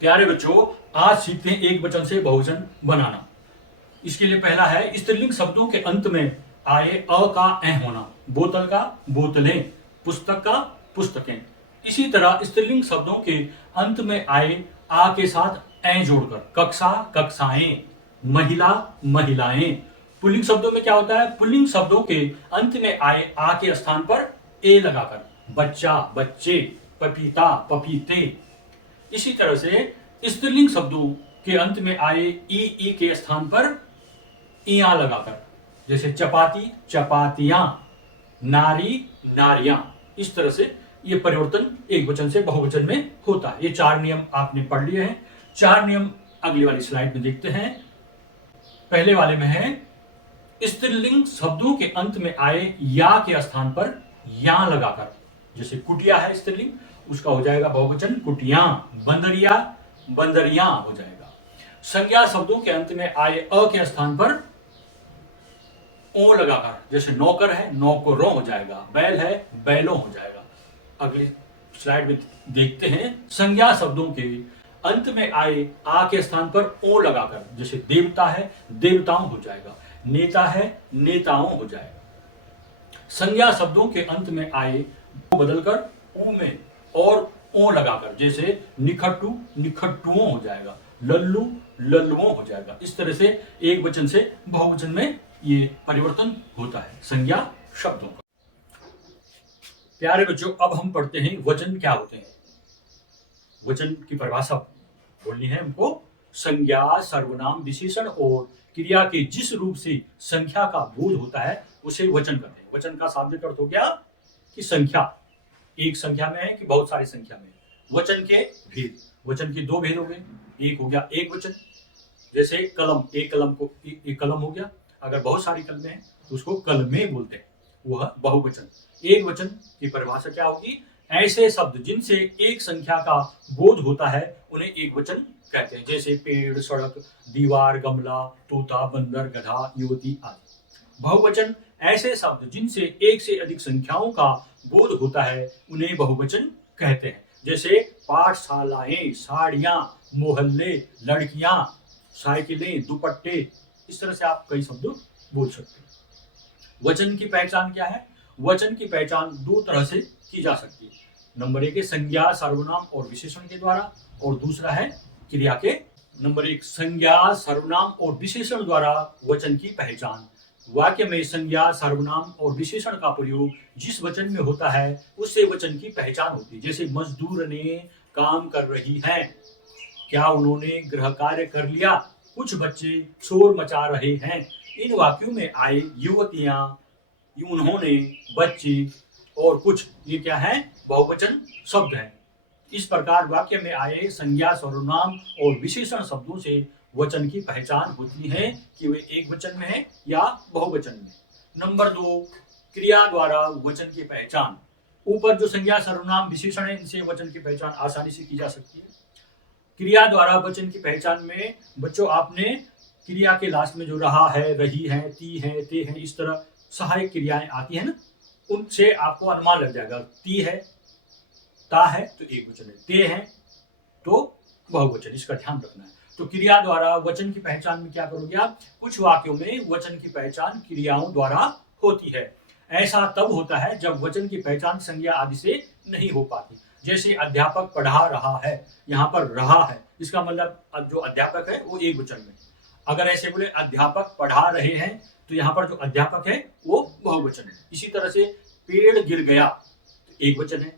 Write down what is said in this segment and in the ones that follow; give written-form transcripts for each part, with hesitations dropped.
प्यारे बच्चों, आज सीखते हैं एक वचन से बहुवचन बनाना। इसके लिए पहला है स्त्रीलिंग शब्दों के अंत में आए अ का ए होना। बोतल का बोतलें, पुस्तक का पुस्तकें। इसी तरह स्त्रीलिंग शब्दों के अंत में आए आ के साथ ए जोड़कर कक्षा कक्षाएं, महिला महिलाएं। पुल्लिंग शब्दों में क्या होता है? पुल्लिंग शब्दों के अंत में आए आ के स्थान पर ए लगाकर बच्चा बच्चे, पपीता पपीते। इसी तरह से स्त्रीलिंग शब्दों के अंत में आए ई के स्थान पर इया लगाकर, जैसे चपाती चपातियां, नारी नारियां। इस तरह से ये परिवर्तन एक वचन से बहुवचन में होता है। ये 4 नियम आपने पढ़ लिए हैं। 4 नियम अगली वाली स्लाइड में देखते हैं। पहले वाले में है स्त्रीलिंग शब्दों के अंत में आए या के स्थान पर या लगाकर, जैसे कुटिया है स्त्रीलिंग, उसका हो जाएगा बहुवचन कुटियां। बंदरिया बंदरियां हो जाएगा। संज्ञा शब्दों के अंत में आए अ के स्थान पर ओ लगाकर, जैसे नौकर है नौकरों हो जाएगा, बैल है बैलों हो जाएगा। अगली स्लाइड में देखते हैं संज्ञा शब्दों के अंत में आए आ के स्थान पर ओ लगाकर, जैसे देवता है देवताओं हो जाएगा, नेता है नेताओं हो जाएगा। संज्ञा शब्दों के अंत में आए ओ बदलकर ऊ में और ओ लगाकर, जैसे निखट्टू निखट्टुओं हो जाएगा, लल्लू लल्लुओं हो जाएगा। इस तरह से एक वचन से बहुवचन में ये परिवर्तन होता है संज्ञा शब्दों का। प्यारे बच्चों, अब हम पढ़ते हैं वचन क्या होते हैं। वचन की परिभाषा बोलनी है हमको। संज्ञा सर्वनाम विशेषण और क्रिया के जिस रूप से संख्या का बोध होता है उसे वचन कहते हैं। वचन का शाब्दिक अर्थ हो गया कि संख्या, एक संख्या में है कि बहुत सारी संख्या में। वचन के भेद, वचन के 2 भेद हो गए। एक हो गया एक वचन, जैसे कलम, एक कलम को एक कलम हो गया। अगर बहुत सारी कलमें हैं तो उसको कलमें बोलते हैं, वह बहुवचन। एक वचन की परिभाषा क्या होगी? ऐसे शब्द जिनसे एक संख्या का बोध होता है उन्हें एक वचन कहते हैं, जैसे पेड़, सड़क, दीवार, गमला, तोता, बंदर, गधा, युवती आदि। बहुवचन ऐसे शब्द जिनसे एक से अधिक संख्याओं का बोध होता है उन्हें बहुवचन कहते हैं, जैसे पाठशालाएं, साड़ियां, मोहल्ले, लड़कियां, साइकिलें, दुपट्टे। इस तरह से आप कई शब्द बोल सकते हैं। वचन की पहचान क्या है? वचन की पहचान 2 तरह से की जा सकती है। नंबर 1 है संज्ञा सर्वनाम और विशेषण के द्वारा, और दूसरा है क्रिया के। नंबर 1 संज्ञा सर्वनाम और विशेषण द्वारा वचन की पहचान। वाक्य में संज्ञा सर्वनाम और विशेषण का प्रयोग जिस वचन में होता है उससे वचन की पहचान होती है, जैसे मजदूर ने काम कर रही हैं, क्या उन्होंने गृह कार्य कर लिया, कुछ बच्चे शोर मचा रहे हैं। इन वाक्यों में आए युवतियां, उन्होंने, बच्ची और कुछ, ये क्या है? बहुवचन शब्द हैं। इस प्रकार वाक्य में आए संज्ञा सर्वनाम और विशेषण शब्दों से वचन की पहचान होती है कि वे एक वचन में है या बहुवचन में। नंबर 2 क्रिया द्वारा वचन की पहचान। ऊपर जो संज्ञा सर्वनाम विशेषण है इनसे वचन की पहचान आसानी से की जा सकती है। क्रिया द्वारा वचन की पहचान में बच्चों आपने क्रिया के लास्ट में जो रहा है, रही है, ती है, ते है, इस तरह सहायक क्रियाएं आती है ना, उनसे आपको अनुमान लग जाएगा। ती है, ता है तो एक वचन है, ते है तो बहुवचन, इसका ध्यान रखना है। तो क्रिया द्वारा वचन की पहचान में क्या करोगे आप? कुछ वाक्यों में वचन की पहचान क्रियाओं द्वारा होती है। ऐसा तब होता है जब वचन की पहचान संज्ञा आदि से नहीं हो पाती। जैसे अध्यापक पढ़ा रहा है, यहाँ पर रहा है, इसका मतलब जो अध्यापक है वो एक वचन में। अगर ऐसे बोले अध्यापक पढ़ा रहे हैं तो यहाँ पर जो अध्यापक है वो बहुवचन है। इसी तरह से पेड़ गिर गया तो एक वचन है,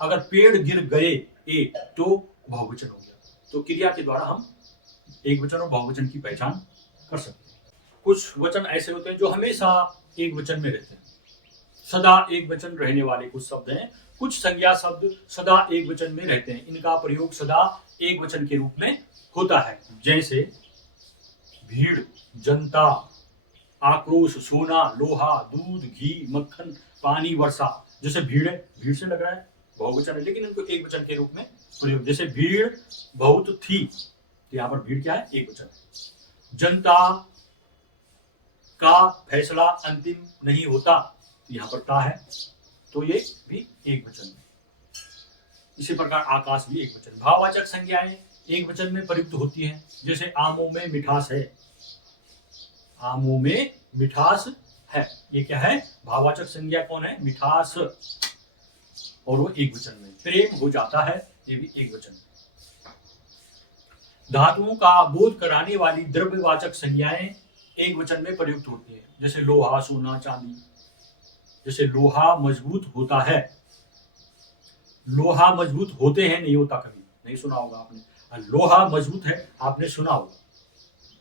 अगर पेड़ गिर गए एक तो बहुवचन हो गया। तो क्रिया के द्वारा हम एक वचन और बहुवचन की पहचान कर सकते हैं। कुछ वचन ऐसे होते हैं जो हमेशा एक वचन में रहते हैं, सदा एक वचन रहने वाले कुछ शब्द हैं। कुछ संज्ञा शब्द सदा एक वचन में रहते हैं, इनका प्रयोग सदा एक वचन के रूप में होता है, जैसे भीड़, जनता, आक्रोश, सोना, लोहा, दूध, घी, मक्खन, पानी, वर्षा। जैसे भीड़ है, भीड़ से लग रहा है बहुवचन है, लेकिन इनको एक वचन के रूप में प्रयोग। जैसे भीड़ बहुत थी, तो यहाँ पर भीड़ क्या है? एक वचन है। जनता का फैसला अंतिम नहीं होता, तो यहाँ पर ता है तो ये भी एक वचन है। इसी प्रकार आकाश भी एक वचन। भाववाचक संज्ञाएं एक वचन में प्रयुक्त होती है, जैसे आमों में मिठास है, आमों में मिठास है, ये क्या है, भाववाचक संज्ञा कौन है, मिठास, और वो एक वचन में। प्रेम हो जाता है, ये भी एक वचन में। धातुओं का बोध कराने वाली द्रव्यवाचक संज्ञाएं एक वचन में प्रयुक्त होती है, जैसे लोहा, सोना, चांदी। जैसे लोहा मजबूत होता है, लोहा मजबूत होते हैं नहीं होता, कभी नहीं सुना होगा आपने, लोहा मजबूत है आपने सुना होगा।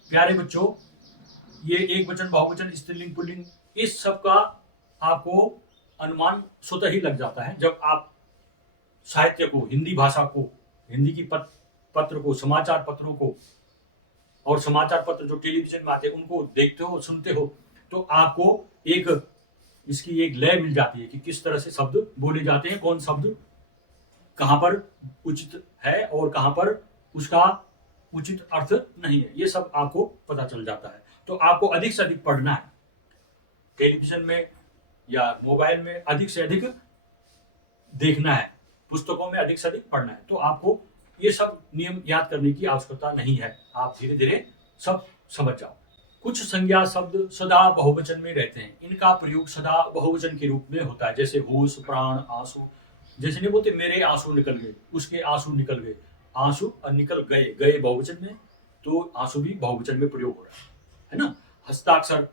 प्यारे बच्चों, ये एक वचन, बहुवचन, स्त्रीलिंग, पुल्लिंग, इस सब का आपको अनुमान स्वतः ही लग जाता है जब आप साहित्य को, हिंदी भाषा को, हिंदी की पत्र को, समाचार पत्रों को, और समाचार पत्र जो टेलीविजन में आते हैं उनको देखते हो, सुनते हो, तो आपको एक इसकी एक लय मिल जाती है कि किस तरह से शब्द बोले जाते हैं, कौन शब्द कहां पर उचित है और कहां पर उसका उचित अर्थ नहीं है, ये सब आपको पता चल जाता है। तो आपको अधिक से अधिक पढ़ना है, टेलीविजन में या मोबाइल में अधिक से अधिक देखना है, पुस्तकों में अधिक से अधिक पढ़ना है। तो आपको ये सब नियम याद करने की आवश्यकता नहीं है, आप धीरे धीरे सब समझ जाओ। कुछ संज्ञा शब्द सदा बहुवचन में रहते हैं, इनका प्रयोग सदा बहुवचन के रूप में होता है, जैसे होश, प्राण, आंसू। जैसे नहीं बोलते मेरे आंसू निकल गए, उसके आंसू निकल गए, आंसू निकल गए, गए बहुवचन में, तो आंसू भी बहुवचन में प्रयोग हो रहा है ना। हस्ताक्षर,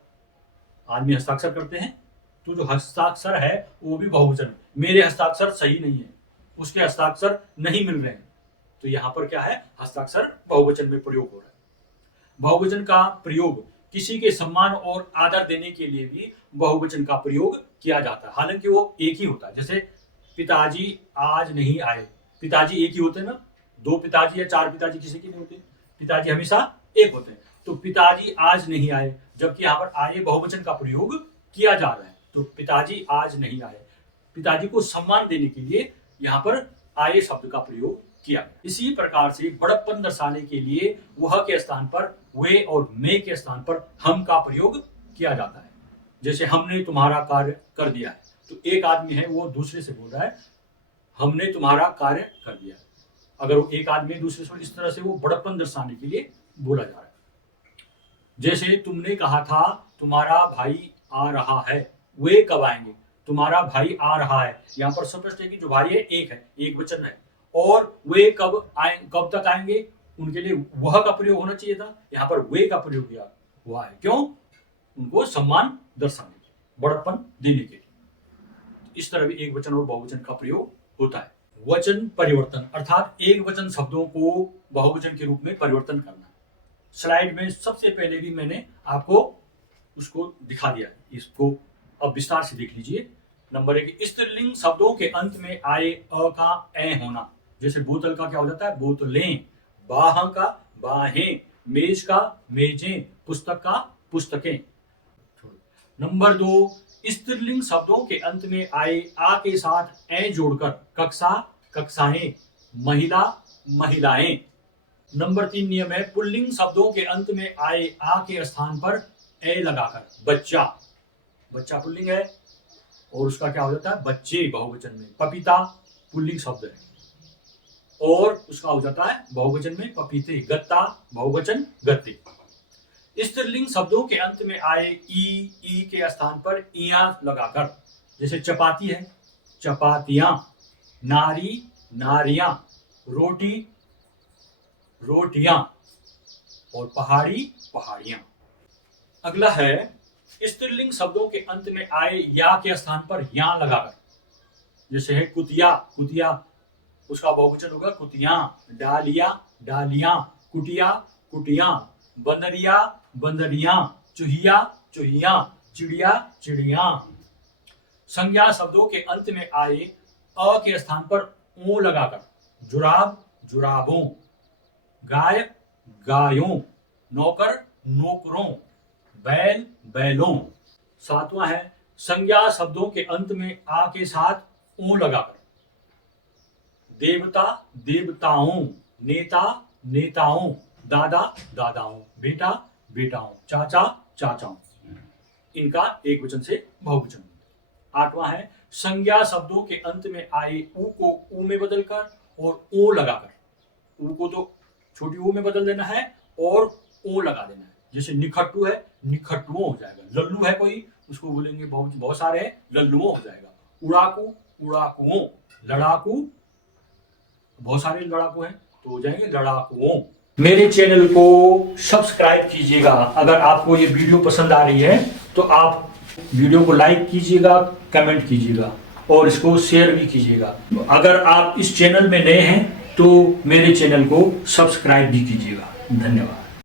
आदमी हस्ताक्षर करते हैं, तो जो हस्ताक्षर है वो भी बहुवचन में, मेरे हस्ताक्षर सही नहीं है, उसके हस्ताक्षर नहीं मिल रहे हैं, तो यहाँ पर क्या है, हस्ताक्षर बहुवचन में प्रयोग हो रहा है। बहुवचन का प्रयोग किसी के सम्मान और आदर देने के लिए भी बहुवचन का प्रयोग किया जाता है, हालांकि वो एक ही होता है। जैसे पिताजी आज नहीं आए, पिताजी एक ही होते हैं ना, दो पिताजी या चार पिताजी किसी के नहीं होते, पिताजी हमेशा एक होते हैं। तो पिताजी आज नहीं आए, जबकि यहाँ पर आए बहुवचन का प्रयोग किया जा रहा है, तो पिताजी आज नहीं आए, पिताजी को सम्मान देने के लिए यहाँ पर आए शब्द का प्रयोग किया गया। इसी प्रकार से बड़प्पन दर्शाने के लिए वह के स्थान पर वे और मैं के स्थान पर हम का प्रयोग किया जाता है। जैसे हमने तुम्हारा कार्य कर दिया है, तो एक आदमी है वो दूसरे से बोल रहा है हमने तुम्हारा कार्य कर दिया है। अगर वो एक आदमी दूसरे से, इस तरह से वो बड़प्पन दर्शाने के लिए बोला जा रहा है। जैसे तुमने कहा था तुम्हारा भाई आ रहा है, वे कब आएंगे, तुम्हारा भाई आ रहा है, यहाँ पर स्पष्ट है कि जो भाई है, एक वचन है, और वे कब आए, कब तक आएंगे, उनके लिए वह का प्रयोग होना चाहिए था, यहाँ पर वे का प्रयोग किया हुआ है, क्यों, उनको सम्मान दर्शाने के लिए, बड़प्पन देने के लिए। इस तरह भी एक वचन और बहुवचन का प्रयोग होता है। वचन परिवर्तन, अर्थात एक वचन शब्दों को बहुवचन के रूप में परिवर्तन करना। स्लाइड में सबसे पहले भी मैंने आपको उसको दिखा दिया, इसको अब विस्तार से देख लीजिए। नंबर 1, स्त्रीलिंग शब्दों के अंत में आए अ का ए होना, जैसे बोतल का क्या हो जाता है, बोतलें, बाह का बाहें, मेज का मेजें, पुस्तक का पुस्तकें। नंबर 2, स्त्रीलिंग शब्दों के अंत में आए आ के साथ ए जोड़कर कक्षा, कक्षाएं, महिला, महिलाएं। नंबर 3 नियम है, पुल्लिंग शब्दों के अंत में आए आ के स्थान पर ए लगाकर बच्चा, बच्चा पुल्लिंग है और उसका क्या हो जाता है, बच्चे बहुवचन में। पपीता पुल्लिंग शब्द है और उसका हो जाता है बहुवचन में पपीते। गत्ता बहुवचन गत्ते। स्त्रीलिंग शब्दों के अंत में आए ई के स्थान पर इया लगाकर, जैसे चपाती है, चपातियां, नारी, नारियां, रोटी, रोटियां, और पहाड़ी, पहाड़ियां। अगला है स्त्रीलिंग शब्दों के अंत में आए या के स्थान पर या लगाकर, जैसे है कुतिया, कुतिया, उसका बहुवचन होगा कुतियां। डालिया, डालियां, कुटिया, कुटियां, बंदरिया, बंदरियां, चूहिया, चूहियां, चिड़िया, चिड़ियां। संज्ञा शब्दों के अंत में आए अ के स्थान पर ओ लगाकर, जुराब, जुराबों, गाय, गायों, नौकर, नौकरों, बैल, बैलों। 7वां है संज्ञा शब्दों के अंत में आ के साथ ओ लगाकर, देवता, देवताओं, नेता, नेताओं, दादा, दादाओं, बेटा, बेटाओं, चाचा, चाचाओं। इनका एक वचन से बहुवचन। 8वां है संज्ञा शब्दों के अंत में आए ऊ को ऊ में बदलकर और ओ लगाकर, ऊ को तो छोटी ओ में बदल देना है और ओ लगा देना है। जैसे निखट्टू है, निखट्टुओं हो जाएगा। लल्लू है कोई, उसको बोलेंगे बहुत सारे हैं, लल्लुओं हो जाएगा। उड़ाकू, उड़ाकुओं। लड़ाकू, बहुत सारे लड़ाकू हैं तो हो जाएंगे लड़ाकुओं। मेरे चैनल को सब्सक्राइब कीजिएगा। अगर आपको ये वीडियो पसंद आ रही है तो आप वीडियो को लाइक कीजिएगा, कमेंट कीजिएगा और इसको शेयर भी कीजिएगा। अगर आप इस चैनल में नए हैं तो मेरे चैनल को सब्सक्राइब भी कीजिएगा। धन्यवाद।